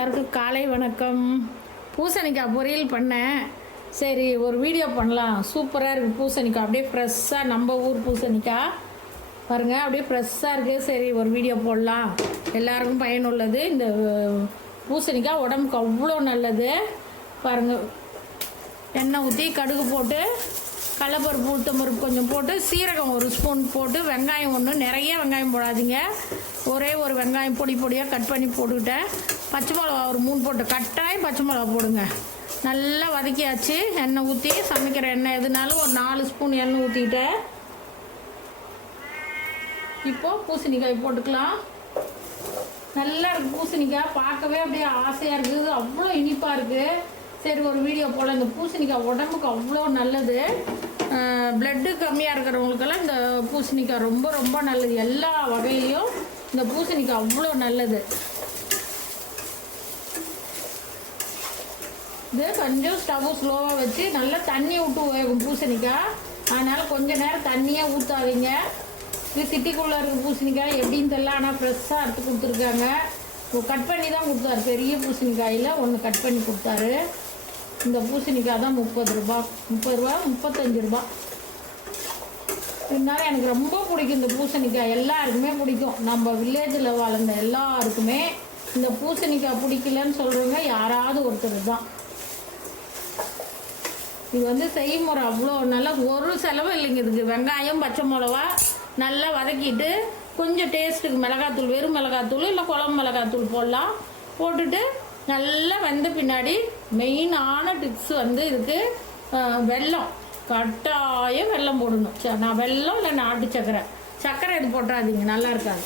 எல்லாருக்கும் காலை வணக்கம். பூசணிக்காய் பொரியல் பண்ணேன் சரி ஒரு வீடியோ பண்ணலாம். சூப்பராக இருக்குது பூசணிக்காய். அப்படியே ஃப்ரெஷ்ஷாக நம்ம ஊர் பூசணிக்காய். பாருங்கள் அப்படியே ஃப்ரெஷ்ஷாக இருக்குது சரி ஒரு வீடியோ போடலாம். எல்லாருக்கும் பயனுள்ளது. இந்த பூசணிக்காய் உடம்புக்கு அவ்வளோ நல்லது. பாருங்கள் எண்ணெய் ஊற்றி கடுகு போட்டு கடலப்பருப்பு உளுத்தம்பருப்பு கொஞ்சம் போட்டு சீரகம் ஒரு ஸ்பூன் போட்டு வெங்காயம் ஒன்று நிறைய வெங்காயம் போடாதீங்க. ஒரே ஒரு வெங்காயம் பொடி பொடியாக கட் பண்ணி போட்டுக்கிட்டேன். பச்சை மிளகா ஒரு மூணு போட்டு கட்டாயம் பச்சை மிளகா போடுங்க. நல்லா வதக்கியாச்சு எண்ணெய் ஊற்றி சமைக்கிற எண்ணெய் எதுனாலும் ஒரு நாலு ஸ்பூன் எண்ணெய் ஊற்றிக்கிட்டேன் இப்போது பூசணிக்காய் போட்டுக்கலாம். நல்லா இருக்குது பூசணிக்காய் பார்க்கவே அப்படியே ஆசையாக இருக்குது. அவ்வளோ இனிப்பாக இருக்குது சரி ஒரு வீடியோ போல் இந்த பூசணிக்காய் உடம்புக்கு அவ்வளோ நல்லது. பிளட்டு கம்மியாக இருக்கிறவங்களுக்கெல்லாம் இந்த பூசணிக்காய் ரொம்ப ரொம்ப நல்லது. எல்லா வகையிலையும் இந்த பூசணிக்காய் அவ்வளோ நல்லது. இது கொஞ்சம் ஸ்டவ் ஸ்லோவாக வச்சு நல்லா தண்ணி விட்டு வேகும் பூசணிக்காய். அதனால் கொஞ்சம் நேரம் தண்ணியே ஊற்றாதீங்க இது சிட்டிக்குள்ளே இருக்க பூசணிக்காய் எப்படின்னு தெரியல ஆனால் ஃப்ரெஷ்ஷாக எடுத்து கொடுத்துருக்காங்க. கட் பண்ணி தான் கொடுத்தாரு. பெரிய பூசணிக்காயில் ஒன்று கட் பண்ணி கொடுத்தாரு. இந்த பூசணிக்காய் தான் முப்பது ரூபா. முப்பது ரூபா முப்பத்தஞ்சு ரூபா. இருந்தாலும் எனக்கு ரொம்ப பிடிக்கும் இந்த பூசணிக்காய். எல்லாருக்குமே பிடிக்கும். நம்ம வில்லேஜில் வளர்ந்த எல்லாருக்குமே இந்த பூசணிக்காய் பிடிக்கலன்னு சொல்கிறவங்க யாராவது ஒருத்தர் தான். இது வந்து செய்முறை. அவ்வளோ நல்லா ஒரு செலவு இல்லைங்க இதுக்கு. வெங்காயம் பச்சை மிளவா நல்லா வதக்கிட்டு கொஞ்சம் டேஸ்ட்டுக்கு மிளகாத்தூள் வெறும் மிளகாத்தூள் இல்லை குழம்பு மிளகாத்தூள் போடலாம். போட்டுட்டு நல்லா வெந்த பின்னாடி மெயினான டிப்ஸ் வந்து இதுக்கு வெள்ளம் வெல்லம். கட்டாயம் வெல்லம் போடணும். ச- நான் வெல்லம் இல்லை நாட்டு சக்கரை. சக்கரை இது போட்டுறாதீங்க நல்லா இருக்காது.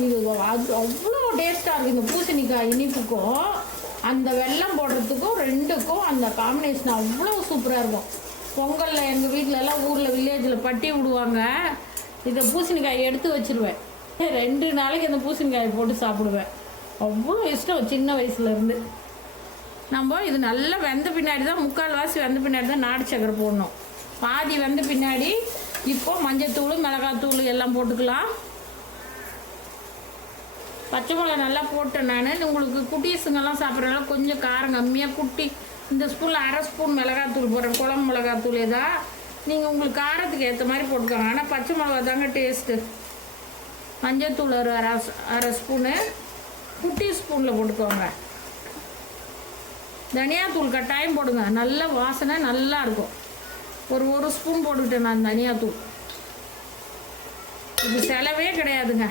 இது அது அவ்வளோ டேஸ்ட்டாக இருக்குது இந்த பூசணிக்காய் இனிப்புக்கும் அந்த வெல்லம் போடுறதுக்கும் ரெண்டுக்கும் அந்த காம்பினேஷன் அவ்வளோ சூப்பராக இருக்கும். பொங்கலில் எங்கள் வீட்டில எல்லாம் ஊரில் வில்லேஜில் பட்டி விடுவாங்க. இதை பூசணிக்காய் எடுத்து வச்சுருவேன். ரெண்டு நாளைக்கு அந்த பூசணிக்காயை போட்டு சாப்பிடுவேன். அவ்வளோ இஷ்டம் சின்ன வயசுலேருந்து நம்ம இது நல்லா வெந்த பின்னாடி தான் முக்கால் வாசி வெந்த பின்னாடி தான் நாடு சக்கரை போடணும். பாதி வெந்த பின்னாடி இப்போ மஞ்சத்தூள் மிளகாத்தூள் எல்லாம் போட்டுக்கலாம். பச்சை மிளகா நல்லா போட்டேன் நான். உங்களுக்கு குட்டீஸுங்கெல்லாம் சாப்பிட்றதுனால கொஞ்சம் காரம் கம்மியாக குட்டி இந்த ஸ்பூனில் அரை ஸ்பூன் மிளகாத்தூள் போடுறேன். குழம்பு மிளகாத்தூள் ஏதா நீங்கள் உங்களுக்கு காரத்துக்கு ஏற்ற மாதிரி போட்டுக்கோங்க. ஆனால் பச்சை மிளகா தாங்க டேஸ்ட்டு மஞ்சத்தூள் ஒரு அரை அரை ஸ்பூனு. குட்டி ஸ்பூனில் போட்டுக்கோங்க. தனியாத்தூள் கட்டாயம் போடுங்க. நல்ல வாசனை நல்லா இருக்கும். ஒரு ஒரு ஸ்பூன் போட்டுக்கிட்டேன் நான் தனியாத்தூள். இது செலவே கிடையாதுங்க.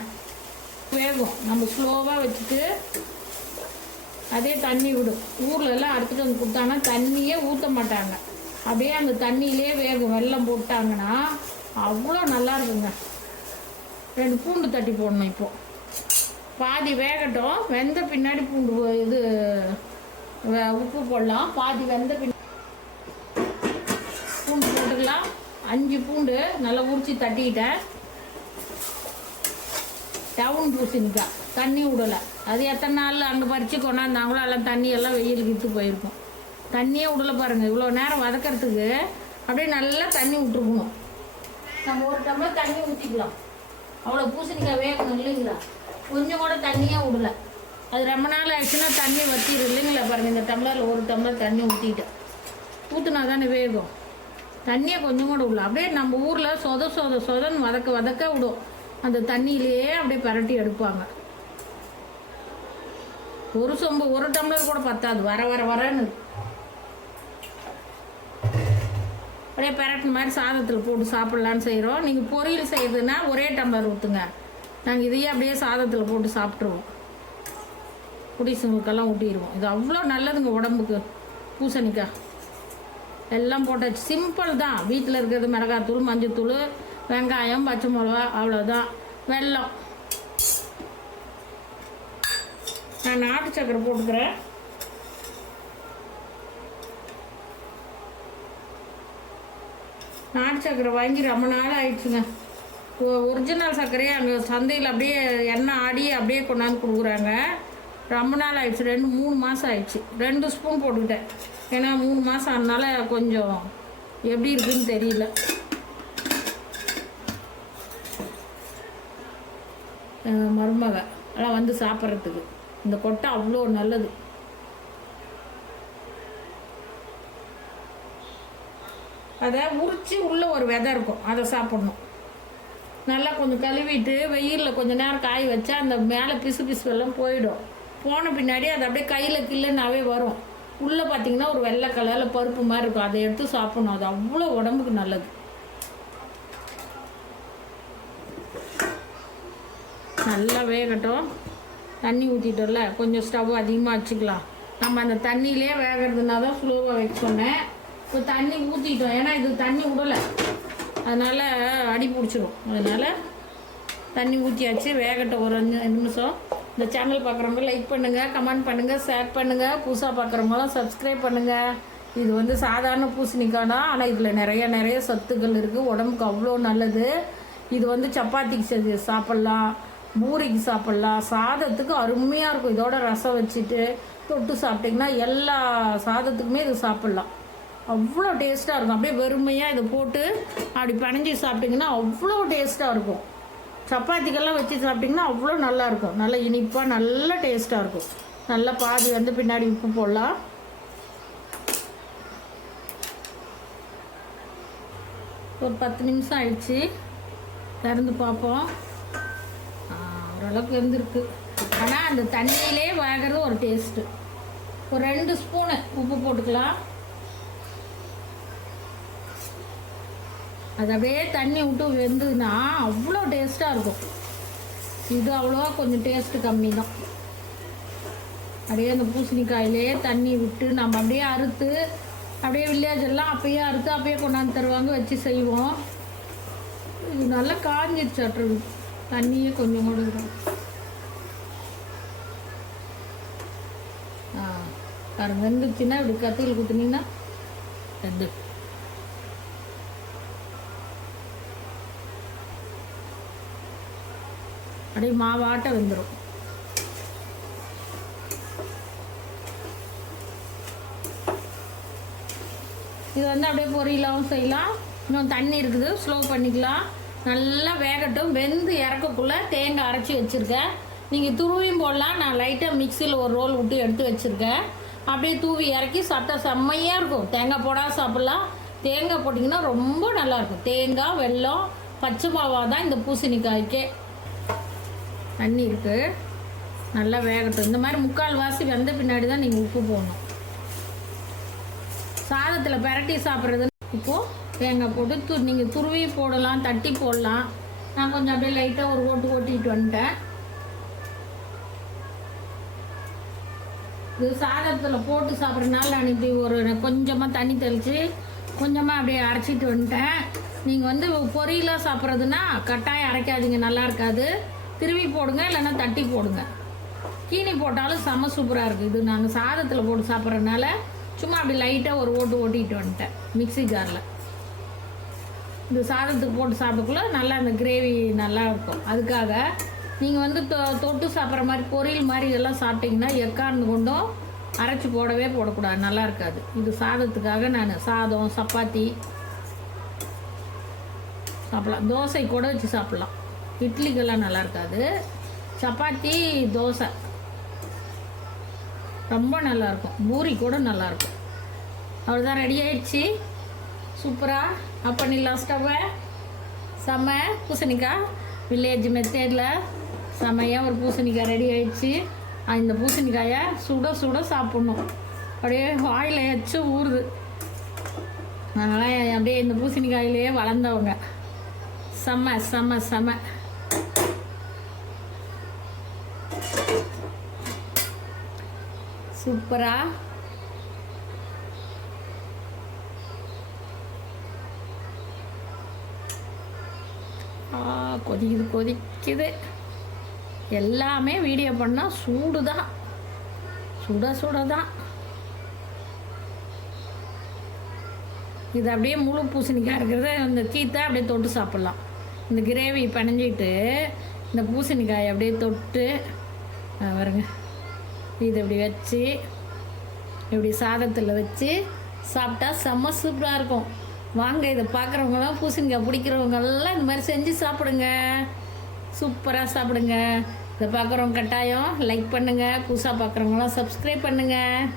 வேகும். நம்ம ஸ்லோவாக வச்சுட்டு அதே தண்ணி விடும். ஊர்லெல்லாம் அறுத்துட்டு வந்து கொடுத்தாங்கன்னா தண்ணியே ஊற்ற மாட்டாங்க. அப்படியே அந்த தண்ணியிலே வேகும். வெள்ளம் போட்டாங்கன்னா அவ்வளோ நல்லா இருக்குங்க. ரெண்டு பூண்டு தட்டி போடணும் இப்போது பாதி வேகட்டும். வெந்த பின்னாடி பூண்டு போ- இது உப்பு போடலாம். பாதி வெந்த பின் பூண்டு போட்டுக்கலாம். அஞ்சு பூண்டு நல்லா உரிச்சு தட்டிக்கிட்டேன் டவுன் பூசணிக்காய் தண்ணி விடலை அது எத்தனை நாள் அங்கே பறித்து கொண்டாந்தாங்களோ எல்லாம் தண்ணி எல்லாம் வெயிலுக்கு இட்டு போயிருக்கும். தண்ணியே விடலை பாருங்கள் இவ்வளோ நேரம் வதக்கிறதுக்கு அப்படியே நல்லா தண்ணி விட்டுருக்கணும். நம்ம ஒரு டம்ளர் தண்ணி ஊற்றிக்கலாம் அவ்வளோ பூசணிக்காய் வேகணும் இல்லைங்களா? கொஞ்சம் கூட தண்ணியே விடலை அது ரொம்ப நாள் ஆயிடுச்சுன்னா தண்ணி வத்திடும் இல்லைங்களா பாருங்கள் இந்த டம்ளரில் ஒரு டம்ளர் தண்ணி ஊற்றிட்டேன் ஊற்றுனா தானே வேகும். தண்ணியை கொஞ்சம் கூட விடலாம் அப்படியே நம்ம ஊரில் சொத சொத சொதன்னு வதக்க வதக்க விடும். அந்த தண்ணியிலேயே அப்படியே பரட்டி எடுப்பாங்க. ஒரு சொம்பு ஒரு டம்ளர் கூட பத்தாது. வர வர வரன்னு. அப்படியே பரட்டின மாதிரி சாதத்தில் போட்டு சாப்பிட்லான்னு செய்கிறோம் நீங்கள் பொரியல் செய்யுதுன்னா ஒரே டம்ளர் ஊற்றுங்க நாங்கள் இதையே அப்படியே சாதத்தில் போட்டு சாப்பிட்ருவோம் குடிசுங்களுக்கெல்லாம் ஊட்டிடுவோம். இது அவ்வளோ நல்லதுங்க உடம்புக்கு. பூசணிக்காய். எல்லாம் போட்டாச்சு. சிம்பிள் தான். வீட்டில் இருக்கிறது மிளகாத்தூள் மஞ்சத்தூள் வெங்காயம் பச்சை மிளகா அவ்வளோதான். வெல்லம். நான் நாட்டு சக்கரை போட்டுக்கிறேன். நாட்டு சக்கரை வாங்கி ரொம்ப நாள் ஆயிடுச்சுங்க. ஒரிஜினல் சர்க்கரையே அங்கே சந்தையில் அப்படியே எண்ணெய் ஆடி அப்படியே கொண்டாந்து கொடுக்குறாங்க. ரொம்ப நாள் ஆயிடுச்சு. ரெண்டு மூணு மாதம் ஆயிடுச்சு. ரெண்டு ஸ்பூன் போட்டுக்கிட்டேன். ஏன்னா மூணு மாதம் அதனால கொஞ்சம் எப்படி இருக்குன்னு தெரியல. மருமக. எல்லாம் வந்து சாப்பிட்றதுக்கு. இந்த கொட்டை அவ்வளோ நல்லது. அதை உரிச்சு உள்ளே ஒரு விதை இருக்கும். அதை சாப்பிடணும். நல்லா கொஞ்சம் கழுவிட்டு வெயிலில் கொஞ்சம் நேரம் காய வச்சா அந்த மேலே பிசு பிசுவெல்லாம் போயிடும். போன பின்னாடி அது அப்படியே கையில் கில்லுனாவே வரும். உள்ளே பார்த்தீங்கன்னா ஒரு வெள்ளை கலரில் பருப்பு மாதிரி இருக்கும். அதை எடுத்து சாப்பிடணும். அது அவ்வளோ உடம்புக்கு நல்லது. நல்லா வேகட்டும். தண்ணி ஊற்றிட்டோம்ல கொஞ்சம் ஸ்டவ் அதிகமாக வச்சுக்கலாம். நம்ம அந்த தண்ணியிலே வேகிறதுனால தான் ஸ்லோவாக வைக்க சொன்னேன். இப்போ தண்ணி ஊற்றிட்டோம் ஏன்னா இது தண்ணி விடலை அதனால் அடி பிடிச்சிரும். அதனால் தண்ணி ஊற்றியாச்சு வேகட்டும். ஒரு அஞ்சு நிமிஷம். இந்த சேனல் பார்க்குறவங்க லைக் பண்ணுங்கள் கமெண்ட் பண்ணுங்கள் ஷேர் பண்ணுங்கள் புதுசாக பார்க்குறவங்களாம் சப்ஸ்கிரைப் பண்ணுங்கள் இது வந்து சாதாரண பூசணிக்காய் தான் ஆனால் இதில் நிறைய நிறைய சத்துக்கள் இருக்குது உடம்புக்கு அவ்வளோ நல்லது. இது வந்து சப்பாத்திக்கு செஞ்சு சாப்பிட்லாம். பூரிக்கு சாப்பிட்லாம். சாதத்துக்கு அருமையாக இருக்கும். இதோட ரசம் வச்சுட்டு தொட்டு சாப்பிட்டிங்கன்னா எல்லா சாதத்துக்குமே இது சாப்பிட்லாம். அவ்வளோ டேஸ்ட்டாக இருக்கும். அப்படியே வெறுமையாக இதை போட்டு அப்படி பனைஞ்சி சாப்பிட்டிங்கன்னா அவ்வளோ டேஸ்ட்டாக இருக்கும். சப்பாத்திக்கெல்லாம் வச்சு சாப்பிட்டிங்கன்னா அவ்வளோ நல்லாயிருக்கும். நல்லா இனிப்பாக நல்ல டேஸ்ட்டாக இருக்கும். நல்லா பாதி வந்து பின்னாடி உப்பு போடலாம். ஒரு பத்து நிமிஷம் ஆயிடுச்சு. திறந்து பார்ப்போம். ஓரளவுக்கு இருந்திருக்கு ஆனால் அந்த தண்ணியிலே வேகிறது ஒரு டேஸ்ட்டு ஒரு ரெண்டு ஸ்பூனு உப்பு போட்டுக்கலாம். அது அப்படியே தண்ணி விட்டு வெந்ததுன்னா அவ்வளோ டேஸ்ட்டாக இருக்கும். இது அவ்வளோவா கொஞ்சம் டேஸ்ட்டு கம்மி தான். அப்படியே அந்த பூசணிக்காயிலே தண்ணி விட்டு நம்ம அப்படியே அறுத்து அப்படியே வில்லேஜ் எல்லாம் அப்பயே அறுத்து அப்பயே கொண்டாந்து தருவாங்க வச்சு செய்வோம். இது நல்லா காஞ்சிருச்சு அட்ரு தண்ணியே கொஞ்சம் கூட இருக்கும் ஆ பாருங்க வெந்துச்சுன்னா இப்படி கத்தியில் குத்துனீங்கன்னா வெந்து அப்படியே மாவாட்ட வெந்துடும் இது வந்து அப்படியே பொரியலாகவும் செய்யலாம். இன்னும் தண்ணி இருக்குது. ஸ்லோ பண்ணிக்கலாம். நல்லா வேகட்டும். வெந்து இறக்கக்குள்ளே தேங்காய் அரைச்சி வச்சுருக்கேன். நீங்கள் துருவியும் போடலாம். நான் லைட்டாக மிக்சியில் ஒரு ரோல் விட்டு எடுத்து வச்சுருக்கேன். அப்படியே தூவி இறக்கி சாப்பிட்டா செம்மையாக இருக்கும். தேங்காய் போடாமல் சாப்பிட்லாம். தேங்காய் போட்டிங்கன்னா ரொம்ப நல்லாயிருக்கும் தேங்காய் வெல்லம் பச்சை மாவா தான் இந்த பூசணிக்காய்க்கே. தண்ணி இருக்குது நல்லா வேகட்டும். இந்த மாதிரி முக்கால் வாசி வெந்த பின்னாடி தான் நீங்கள் உப்பு போடணும். சாதத்தில் பிரட்டி சாப்பிட்றது இப்போது தேங்காய் போட்டு து நீங்கள் துருவி போடலாம் தட்டி போடலாம். நான் கொஞ்சம் அப்படியே லைட்டாக ஒரு ஓட்டு ஓட்டிட்டு வந்துட்டேன். இது சாதத்தில் போட்டு சாப்பிட்றதுனால நான் இப்படி ஒரு கொஞ்சமாக தண்ணி தெளித்து கொஞ்சமாக அப்படியே அரைச்சிட்டு வந்துட்டேன். நீங்கள் வந்து பொரியலாக சாப்பிட்றதுன்னா கட்டாயம் அரைக்காதீங்க. நல்லா இருக்காது. திருவி போடுங்க இல்லைன்னா தட்டி போடுங்க. கீனி போட்டாலும் செம சூப்பராக இருக்குது இது நாங்கள் சாதத்தில் போட்டு சாப்பிட்றதுனால சும்மா அப்படி லைட்டாக ஒரு ஓட்டு ஓட்டிகிட்டு வந்துட்டேன் மிக்ஸி ஜாரில் இந்த சாதத்துக்கு போட்டு சாப்பிடக்குள்ள நல்லா அந்த கிரேவி நல்லா இருக்கும். அதுக்காக நீங்கள் வந்து தொ தொட்டு சாப்பிட்ற மாதிரி பொரியல் மாதிரி இதெல்லாம் சாப்பிட்டிங்கன்னா எக்கார்ந்து கொண்டும் அரைச்சி போடவே போடக்கூடாது. நல்லா இருக்காது. இது சாதத்துக்காக நான் சாதம் சப்பாத்தி சாப்பிட்லாம். தோசை கூட வச்சு சாப்பிட்லாம். இட்லிக்கெல்லாம் நல்லா இருக்காது. சப்பாத்தி தோசை. ரொம்ப நல்லாயிருக்கும் பூரி கூட நல்லாயிருக்கும் அவ்வளோதான் ரெடி ஆயிடுச்சு. சூப்பராக அப்போ நீ ஸ்டவ்வை செம்ம பூசணிக்காய். வில்லேஜ் மெத்தேடில் செம்மையாக ஒரு பூசணிக்காய் ரெடி ஆயிடுச்சு. இந்த பூசணிக்காயை சுட சுட சாப்பிட்ணும். அப்படியே வாயில் எச்சு ஊறுது. அதனால் அப்படியே இந்த பூசணிக்காயிலேயே வளர்ந்தவங்க. செம்ம செம்ம செம்ம சூப்பரா? கொதிக்குது கொதிக்குது. எல்லாமே வீடியோ பண்ணால் சூடு தான் சுட சுட தான் இது அப்படியே முழு பூசணிக்காய் இருக்கிறத இந்த தீத்தை அப்படியே தொட்டு சாப்பிட்லாம். இந்த கிரேவி பிணைஞ்சிட்டு இந்த பூசணிக்காயை அப்படியே தொட்டு வருங்க இது இப்படி வச்சு இப்படி சாதத்தில் வச்சு சாப்பிட்டா செம்ம சூப்பராக இருக்கும். வாங்க இதை பார்க்குறவங்களாம் பூசணிக்காய் பிடிக்கிறவங்கெல்லாம் இந்த மாதிரி செஞ்சு சாப்பிடுங்க. சூப்பராக சாப்பிடுங்க. இதை பார்க்குறவங்க கட்டாயம் லைக் பண்ணுங்கள் புதுசாக பார்க்குறவங்களாம் சப்ஸ்கிரைப் பண்ணுங்கள்